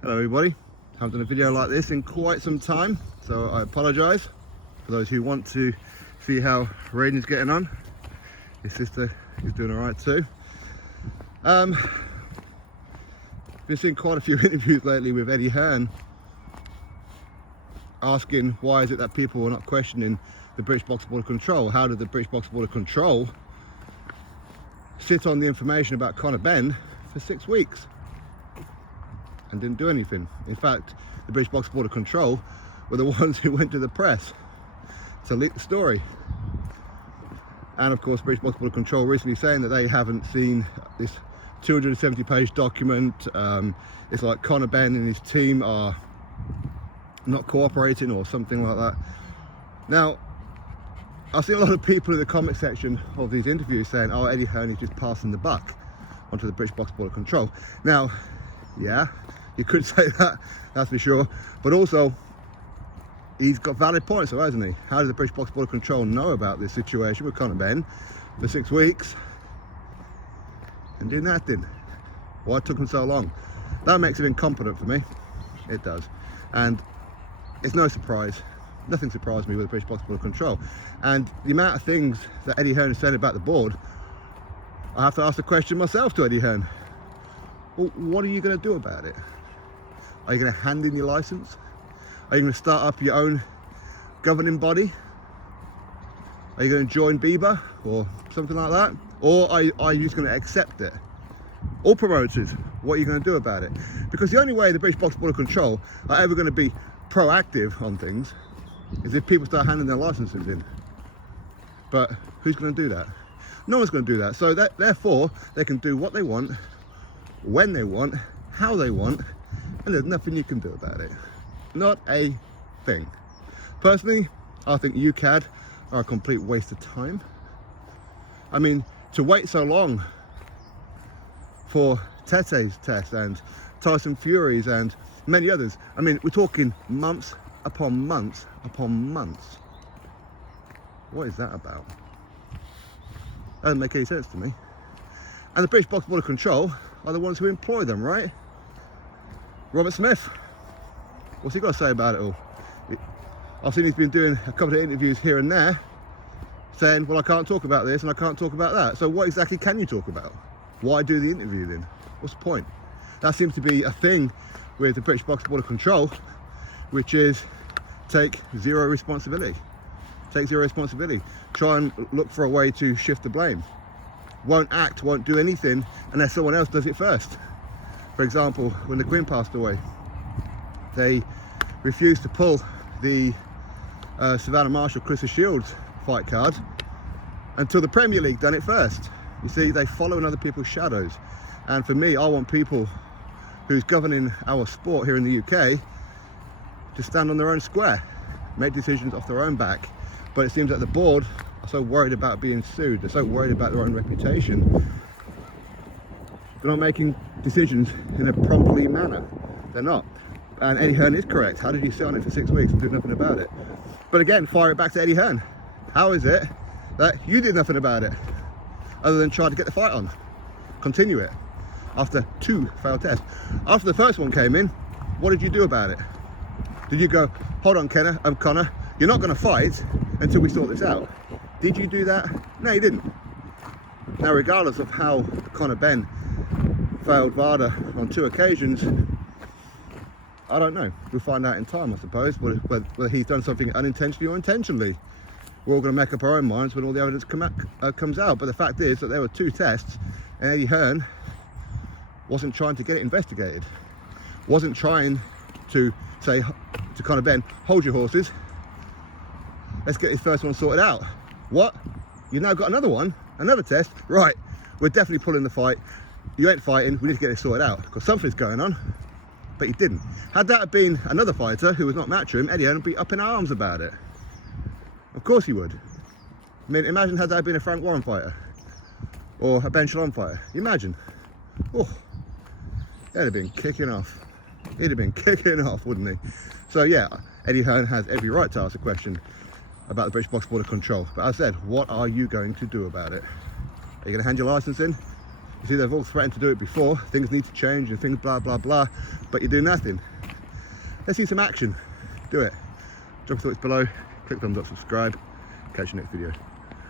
Hello everybody, haven't done a video like this in quite some time, so I apologise. For those who want to see how Raiden's getting on, his sister is doing alright too. Been seeing quite a few interviews lately with Eddie Hearn asking why is it that people are not questioning the British Box Board of Control. How did the British Box Board of Control sit on the information about Conor Benn for 6 weeks and didn't do anything? In fact, the British Box Board of Control were the ones who went to the press to leak the story. And of course, British Box Board of Control recently saying that they haven't seen this 270-page document. It's like Conor Benn and his team are not cooperating or something like that. Now, I see a lot of people in the comment section of these interviews saying, oh, Eddie Hearn is just passing the buck onto the British Box Board of Control. Now, yeah, you could say that, that's for sure. But also, he's got valid points, though, hasn't he? How did the British Box Board of Control know about this situation with Conor Benn for 6 weeks and do nothing? Why it took him so long? That makes him incompetent for me. It does. And it's no surprise. Nothing surprised me with the British Box Board of Control. And the amount of things that Eddie Hearn said about the board, I have to ask the question myself to Eddie Hearn. Well, what are you going to do about it? Are you going to hand in your license? Are you going to start up your own governing body? Are you going to join BBA or something like that? Or are you just going to accept it? All promoters, what are you going to do about it? Because the only way the British Box Board of Control are ever going to be proactive on things is if people start handing their licenses in. But who's going to do that? No one's going to do that. So therefore, they can do what they want, when they want, how they want, and there's nothing you can do about it. Not a thing. Personally, I think UCAD are a complete waste of time. I mean, to wait so long for Tete's test and Tyson Fury's and many others. I mean, we're talking months upon months upon months. What is that about? That doesn't make any sense to me. And the British Box Board of Control are the ones who employ them, right? Robert Smith, what's he got to say about it all? I've seen he's been doing a couple of interviews here and there saying, well, I can't talk about this and I can't talk about that. So what exactly can you talk about? Why do the interview then? What's the point? That seems to be a thing with the British Box Board of Control, which is take zero responsibility. Take zero responsibility. Try and look for a way to shift the blame. Won't act, won't do anything unless someone else does it first. For example, when the Queen passed away, they refused to pull the Savannah Marshall Clarissa Shields fight card until the Premier League done it first. You see, they follow in other people's shadows. And for me, I want people who's governing our sport here in the UK to stand on their own square, make decisions off their own back. But it seems that the board are so worried about being sued, they're so worried about their own reputation, they're not making decisions in a promptly manner. They're not. And Eddie Hearn is correct. How did he sit on it for 6 weeks and do nothing about it? But again, fire it back to Eddie Hearn. How is it that you did nothing about it other than try to get the fight on? Continue it after 2 failed tests. After the first one came in, what did you do about it? Did you go, hold on, Conor, you're not going to fight until we sort this out? Did you do that? No, you didn't. Now, regardless of how Conor Benn failed VADA on 2 occasions, I don't know. We'll find out in time, I suppose, whether he's done something unintentionally or intentionally. We're all going to make up our own minds when all the evidence comes out. But the fact is that there were 2 tests, and Eddie Hearn wasn't trying to get it investigated. Wasn't trying to say to Conor Benn, hold your horses, let's get this first one sorted out. What? You've now got another one, another test? Right, we're definitely pulling the fight. You ain't fighting, we need to get this sorted out, because something's going on. But he didn't. Had that have been another fighter who was not Matchroom, Eddie Hearn would be up in arms about it. Of course he would. I mean, imagine had that been a Frank Warren fighter or a Ben Shalom fighter. Imagine. Oh, they'd have been kicking off. He'd have been kicking off, wouldn't he? So yeah, Eddie Hearn has every right to ask a question about the British Box Board of Control. But as I said, what are you going to do about it? Are you going to hand your license in? You see, they've all threatened to do it before. Things need to change and things blah, blah, blah, but you do nothing. Let's see some action. Do it. Drop your thoughts below. Click thumbs up, subscribe. Catch you next video.